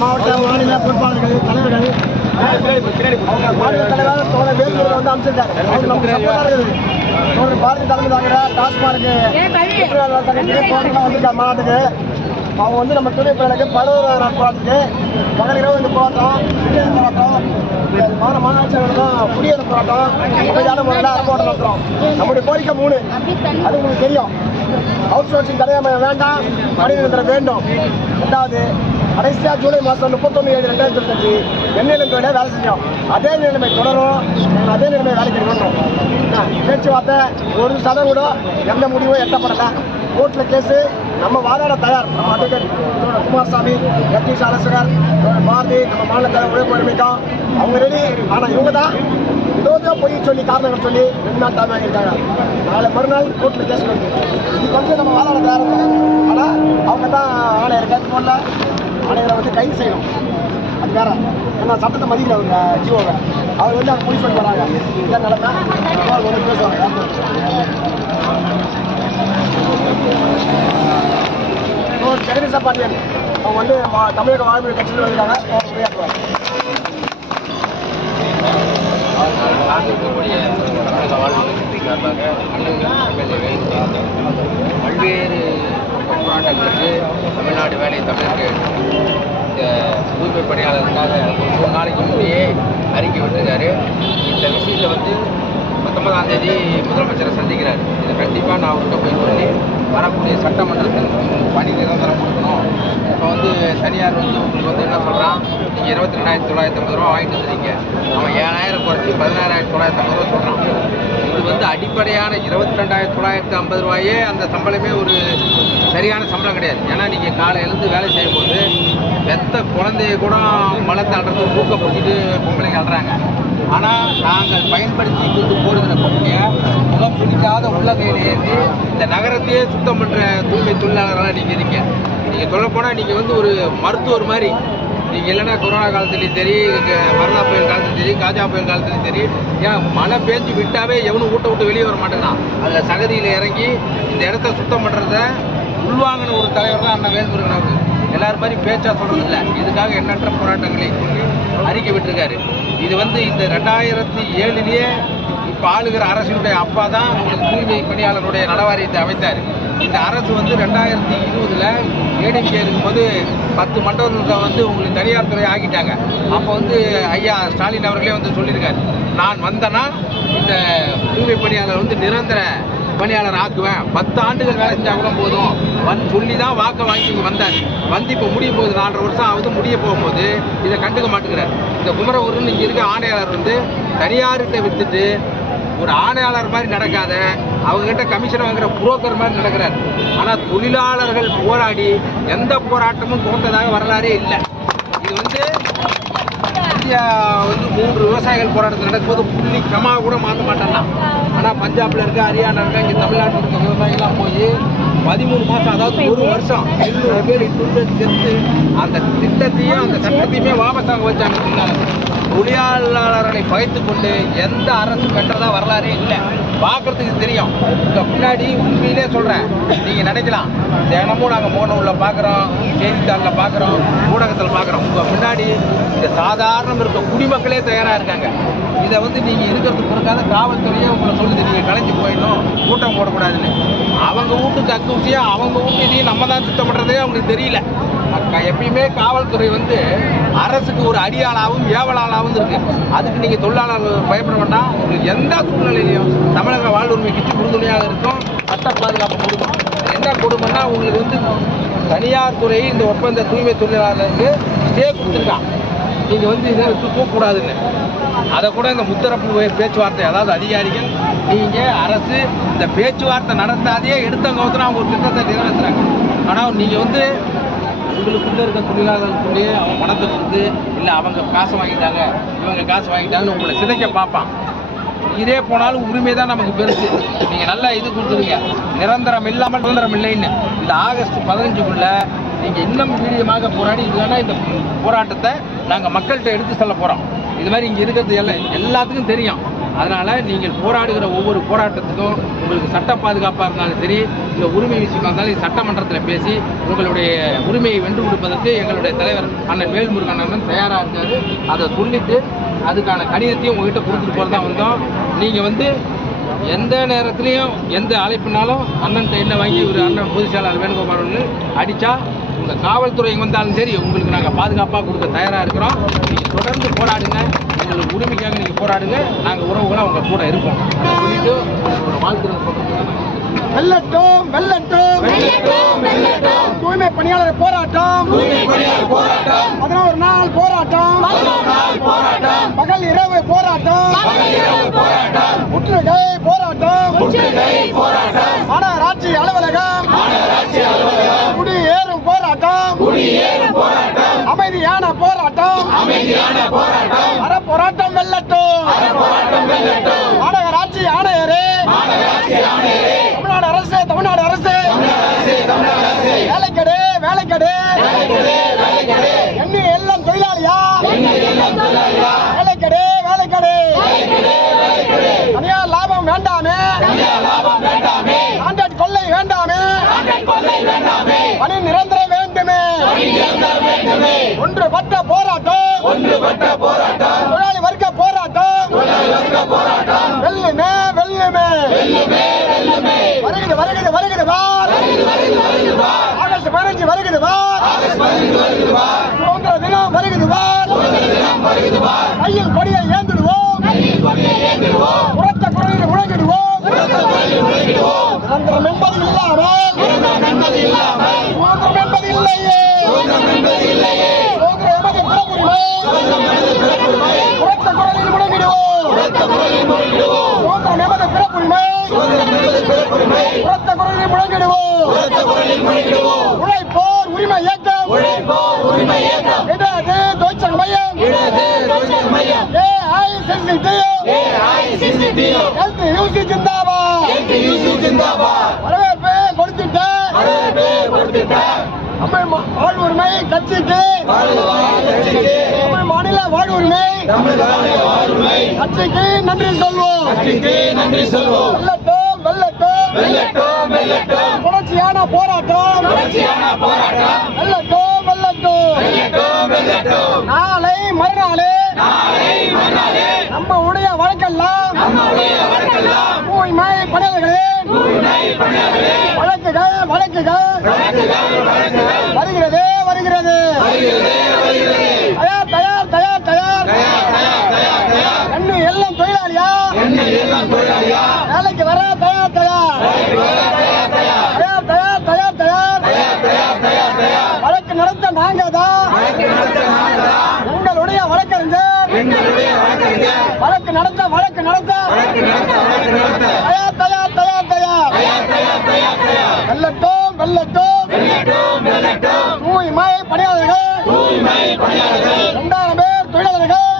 மாவட்ட மாநில பொறுப்பாளர்கள் தலைவர்கள் மாநில தலைவர் தோழர் வேலூர் வந்து அமைச்சிருக்காரு. அவர் நமக்கு சப்போர்ட்டாக இருக்குது. தோழர் பாரதிய தலைமை தாங்கிற டாஸ்மார்க்கு வந்திருக்காரு மாநாட்டுக்கு. அவங்க வந்து நம்ம துணை பயனுக்கு 11 நாள் போராட்டத்துக்கு பகலிரவு இந்த போராட்டம் மாநாட்சியாளர்களும் குடியேற போராட்டம் அமைதியான முறையில் அரங்கோட்டம் நடத்துகிறோம். நம்முடைய கோரிக்கை 3, அது உங்களுக்கு தெரியும். அவுட் சோர்சிங் தலைமையை வேண்டாம், மனிதந்திரம் வேண்டும். 2வது, கடைசியாக ஜூலை மாதம் 31/7/2025 எண்ணெயிலும் வேலை செஞ்சோம். அதே நிலைமை தொடரும். அதே நிலைமை வேலைக்கு வரணும். பேச்சுவார்த்தை 1% கூட எந்த முடிவும் எட்டப்படலை. கோர்ட்டில் கேஸு நம்ம வாதாட தயார். நம்ம அட்வொகேட் குமாரசாமி, ஜஸ்டிஸ் ஆலோசகர் பாரதி, நம்ம மாநில தலைவர் உழைப்பு உரிமைக்கும் அவங்க ரெடி. ஆனால் இவங்க தான் ஏதோ பொய் சொல்லி காரணங்கள் சொல்லி 2 நாள் டைம் வாங்கியிருக்காங்க. நாளை மறுநாள் கோர்ட்டில் கேஸ் வருது. இதுக்கு வந்து நம்ம வாதாட தயார் இருக்கோம். ஆனால் அவங்க தான் ஆணையர் கேட்க போடல. ஆணையரை வந்து கைது செய்யணும். அது வேற. ஏன்னா சட்டத்தை மதிக்கல அவங்க ஜிஓவை. அவர் வந்து அவங்க போலீஸ் பண்ணி வராங்க. இதான் நிலைமை. அவர் வந்து பேசுவாங்க. ஜெகதீச பாண்டியன் அவங்க வந்து தமிழக வாழ்முறை கட்சியில் வந்திருக்காங்க. உரையாற்றுவாங்க. பல்வேறு போராட்டங்களுக்கு தமிழ்நாடு வேலை தமிழருக்கு இந்த தூய்மை பணியாளர்களுக்காக 3 நாளைக்கு முன்னே அறிக்கை விட்டுருக்காரு. இந்த விஷயத்தை வந்து 19ஆம் தேதி முதலமைச்சரை சந்திக்கிறார். இதை கண்டிப்பாக நான் அவர்கிட்ட போய் சொல்லி வரக்கூடிய சட்டமன்றத்தில் பணி நிரந்தரம் கொடுக்கணும். இப்போ வந்து தனியார் வந்து உங்களுக்கு வந்து என்ன சொல்கிறான், நீங்கள் 22,950 ரூபா வாங்கிட்டு வந்துருக்கீங்க. அவன் 7,000 குறைச்சி 16,950 ரூபா சொல்கிறான். இது வந்து அடிப்படையான 22,950 ரூபாயே அந்த சம்பளமே ஒரு சரியான சம்பளம் கிடையாது. ஏன்னா நீங்கள் காலையிலேருந்து வேலை செய்யும்போது பெத்த குழந்தைய கூட மலத்தை அல்றது ஊக்கப்படுத்திட்டு பொம்பளைங்க அல்றாங்க. ஆனால் நாங்கள் பயன்படுத்தி கொண்டு போடுகிற பொம்மையை முகம் பிடிக்காத உள்ளங்கையில் ஏற்றி இந்த நகரத்தையே சுத்தம் பண்ணுற தூய்மை தொழிலாளர்களாக நீங்கள் இருக்கீங்க. நீங்கள் சொல்லப்போனால் நீங்கள் வந்து ஒரு மருத்துவர் மாதிரி. நீங்கள் இல்லைன்னா கொரோனா காலத்துலேயும் சரி, மரணா புயல் காலத்துலையும் சரி, காஜா புயல் காலத்துலையும் சரி, ஏன் மழை பேஞ்சு விட்டாவே எவனும் ஊட்ட விட்டு வெளியே வர மாட்டேங்கிறான். அதில் சகதியில் இறங்கி இந்த இடத்த சுத்தம் பண்ணுறத உள்வாங்கின ஒரு தலைவர் தான் அண்ணன் வேல்முருகன் அவர்கள். எல்லாரும் மாதிரி பேச்சா சொல்கிறது இல்லை. இதுக்காக எண்ணற்ற போராட்டங்களை சொல்லி அறிக்கை விட்டுருக்காரு. இது வந்து இந்த 2007 இப்போ ஆளுகிற அரசினுடைய அப்பா தான் உங்களுக்கு தூய்மை பணியாளருடைய நலவாரியத்தை அமைத்தார். இந்த அரசு வந்து 2020 ஏடிஎம்கே இருக்கும்போது 10 மண்டபத்தை வந்து உங்களுக்கு தனியார் துறை ஆக்கிட்டாங்க. அப்போ வந்து ஐயா ஸ்டாலின் அவர்களே வந்து சொல்லியிருக்காரு, நான் வந்தேன்னா இந்த தூய்மை பணியாளர் வந்து நிரந்தர பணியாளர் ஆக்குவேன், 10 ஆண்டுகள் வேலை செஞ்சால் கூட போதும் சொல்லி தான் வாக்கை வாங்கி வந்தார். வந்து இப்போ முடிய போகுது, 4.5 வருஷம் ஆகுது. முடிய போகும்போது இதை கண்டுக்க மாட்டேங்கிறார். இந்த குமரகுருன்னு இங்கே இருக்க ஆணையாளர் வந்து தனியார்கிட்ட விற்றுட்டு ஒரு ஆணையாளர் மாதிரி நடக்காத, அவங்ககிட்ட கமிஷன் வாங்குற புரோக்கர் மாதிரி நடக்கிறார். ஆனால் தொழிலாளர்கள் போராடி எந்த போராட்டமும் தோற்றதாக வரலாறே இல்லை. இது வந்து இந்தியா வந்து 3 விவசாயிகள் போராட்டத்தில் நடக்கும்போது புள்ளி கமா கூட மாற்ற மாட்டான்னா. ஆனால் பஞ்சாபில் இருக்க, ஹரியானா இருக்க, இங்கே தமிழ்நாட்டில் இருக்க விவசாயிகள்லாம் போய் 13 மாதம், அதாவது 1 வருஷம் 700 பேர் 800 பேர் சேர்த்து அந்த திட்டத்தையும் அந்த சட்டத்தையுமே வாபஸாக வச்சாங்க. தொழிலாளர்களை பகைத்து கொண்டு எந்த அரசு பெற்றதா வரலாறே இல்லை. பார்க்கறதுக்கு தெரியும். உங்க பின்னாடி உண்மையிலே சொல்றேன், நீங்க நினைக்கலாம் தினமும் நாங்கள் முகநூலில் பார்க்குறோம், செய்தித்தாளில் பார்க்குறோம், ஊடகத்தில் பார்க்குறோம். உங்க முன்னாடி இந்த சாதாரணம் இருக்க குடிமக்களே தயாராக இருக்காங்க. இதை வந்து நீங்கள் இருக்கிறதுக்கு பிறக்காத காவல்துறையே உங்களை சொல்லுது நீங்கள் கலைஞ்சு போயிடணும், கூட்டம் போடக்கூடாதுன்னு. அவங்க வீட்டுக்கு அக்கூசியா அவங்க வீட்டு இதையும் நம்ம தான் திட்டப்படுறதே அவங்களுக்கு தெரியல. எப்பயுமே காவல்துறை வந்து அரசுக்கு ஒரு அடியாளாகவும் ஏவலாளாகவும் இருக்கு. அதுக்கு நீங்கள் தொழிலாளர்கள் பயப்பட வேண்டாம். உங்களுக்கு எந்த சூழ்நிலையிலையும் தமிழக வாழ்வுரிமை கட்சி உறுதுணையாக இருக்கும், சட்ட பாதுகாப்பு கொடுக்கும். என்ன கொடுமைன்னா உங்களுக்கு வந்து தனியார் துறை இந்த ஒப்பந்த தூய்மை தொழிலாளருக்கு ஸ்டே கொடுத்துருக்கான், நீங்கள் வந்து இதை தூக்கக்கூடாதுன்னு. அதை கூட இந்த முத்தரப்பு பேச்சுவார்த்தை, அதாவது அதிகாரிகள் நீங்கள் அரசு இந்த பேச்சுவார்த்தை நடத்தாதையே எடுத்தவங்க வந்து அவங்க ஒரு திட்டத்தை நிறைவேற்றுறாங்க. ஆனால் நீங்கள் வந்து உங்களுக்குள்ளே இருக்க தொழிலாளர்களுக்குள்ளேயே அவன் பணத்தை கொடுத்து இல்லை அவங்க காசு வாங்கிட்டாங்க இவங்க காசு வாங்கிட்டாங்கன்னு உங்களை சிதைக்க பார்ப்பான். இதே போனாலும் உரிமை தான் நமக்கு பெருசு. நீங்கள் நல்லா இது கொடுத்துருங்க, நிரந்தரம் இல்லாமல் நிரந்தரம் இல்லைன்னு. இந்த ஆகஸ்ட் 15க்குள்ள நீங்கள் இன்னும் வீரியமாக போராடி, இல்லைன்னா இந்த போராட்டத்தை நாங்கள் மக்கள்கிட்ட எடுத்து செல்ல போகிறோம். இது மாதிரி இங்கே இருக்கிறது எல்லாத்துக்கும் தெரியும். அதனால் நீங்கள் போராடுகிற ஒவ்வொரு போராட்டத்துக்கும் உங்களுக்கு சட்ட பாதுகாப்பாக இருந்தாலும் சரி, இல்லை உரிமை விஷயமாக இருந்தாலும் சட்டமன்றத்தில் பேசி உங்களுடைய உரிமையை வென்று கொடுப்பதற்கு எங்களுடைய தலைவர் அண்ணன் வேல்முருகன் அண்ணன் தயாராக இருக்காரு. அதை சொல்லிவிட்டு அதுக்கான கடிதத்தையும் உங்கள்கிட்ட கொடுத்துட்டு போகிறது தான் வந்தோம். நீங்கள் வந்து எந்த நேரத்துலையும் எந்த அழைப்புனாலும் அண்ணன்ட்ட என்ன வாங்கி ஒரு அண்ணன் பொதுச் செயலாளர் வேணுகோபால் அடித்தா உங்கள் காவல்துறை வந்தாலும் சரி உங்களுக்கு நாங்கள் பாதுகாப்பாக கொடுக்க தயாராக இருக்கிறோம். நீங்கள் தொடர்ந்து போராடுங்க, உங்களுக்கு உரிமைக்காக நீங்கள் போராடுங்க, நாங்கள் உறவுகளாக உங்கள் கூட இருப்போம். அதை சொல்லிட்டு ஒரு வாழ்த்துறது சொல்கிறேன். வெல்லட்டும் வெல்லட்டும் தூய்மை பணியாளர் போராட்டம், 11 நாள் போராட்டம், பகல் இரவு போராட்டம், முற்றுகை போராட்டம், மாநகராட்சி அலுவலகம் குடியேறும் போராட்டம், அமைதியான போராட்டம், அறப்போராட்டம் வெல்லட்டும். மாநகராட்சி ஆணையரே, தமிழ்நாடு அரசு வேலைக்கடை வேலைக்கடை எண்ணி எல்லாம் தொழிலாளியா, வேலைக்கடை வேலைக்கடை தனியார் லாபம் வேண்டாமே, கான்ட்ராக்ட் கொள்ளை வேண்டாமே, பணி நிரந்தரம் வேண்டுமே. ஒன்றுபட்ட போராட்டம், தொழிலாளி வர்க்க போராட்டம் வெல்லுமே வெல்லுமே. வருகிறது வருகிறது வருகிறது பார், ஆகஸ்ட் 15 வருகிறது பார், சுதந்திர தினம் வருகிறது பார், கையில் கொடியை ஏந்திடுவோம், உரத்த குரலில் முழங்கிடுவோம். சுதந்திரம் என்பது இல்லாமல் சுதந்திரம் என்பது இல்லையே, சுதந்திரம் எமது பிறப்புரிமை, உரத்த குரலில் முழங்கிடுவோம். சுதந்திரம் எமது பிறப்புரிமை, உரத்த குரலில் முழங்கிடுவோம். உழைப்போர் உரிமை இயக்கம், இடது தொழிற்சங்க மையம், ஏஐசிசிடியு ஜிந்தாபாத். வரவேற்பு கொடுத்துட்ட தமிழ் வாழ்வுரிமை கட்சிக்கு, தமிழ் மாநில வாழ்வுரிமை கட்சிக்கு நன்றி சொல்வோம். வெல்லட்டும் வெல்லட்டும் தொடர்ச்சியான போராட்டம், வெல்லட்டும் வெல்லட்டும். நாளை மறுநாளே நம்ம உடைய வழக்கெல்லாம் தூய்மை பணியாளர்களின் வழக்குகள் வருகிறது. தயார் எண்ணு எல்லாம் தொழிலாளியா, வேலைக்கு வர தயார். வழக்கு நடத்த நாங்க தான், எங்களுடைய வழக்கறிஞர் வழக்கு நடத்த தயார். வெல்லட்டும் தூய்மை பணியாளர்கள் 2000 பேர் தொழிலாளர்கள்,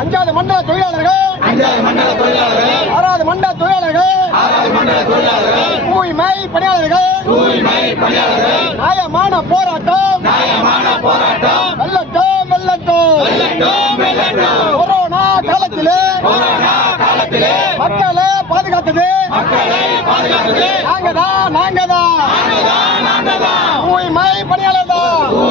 5வது மண்டல தொழிலாளர்கள், 6வது மண்டல தொழிலாளர்கள், தூய்மை பணியாளர்கள் நியாயமான போராட்டம் வெல்லட்டும். கொரோனா காலத்திலே மக்களை பாதுகாத்தது நாங்க தான் தூய்மை பணியாளர் தான்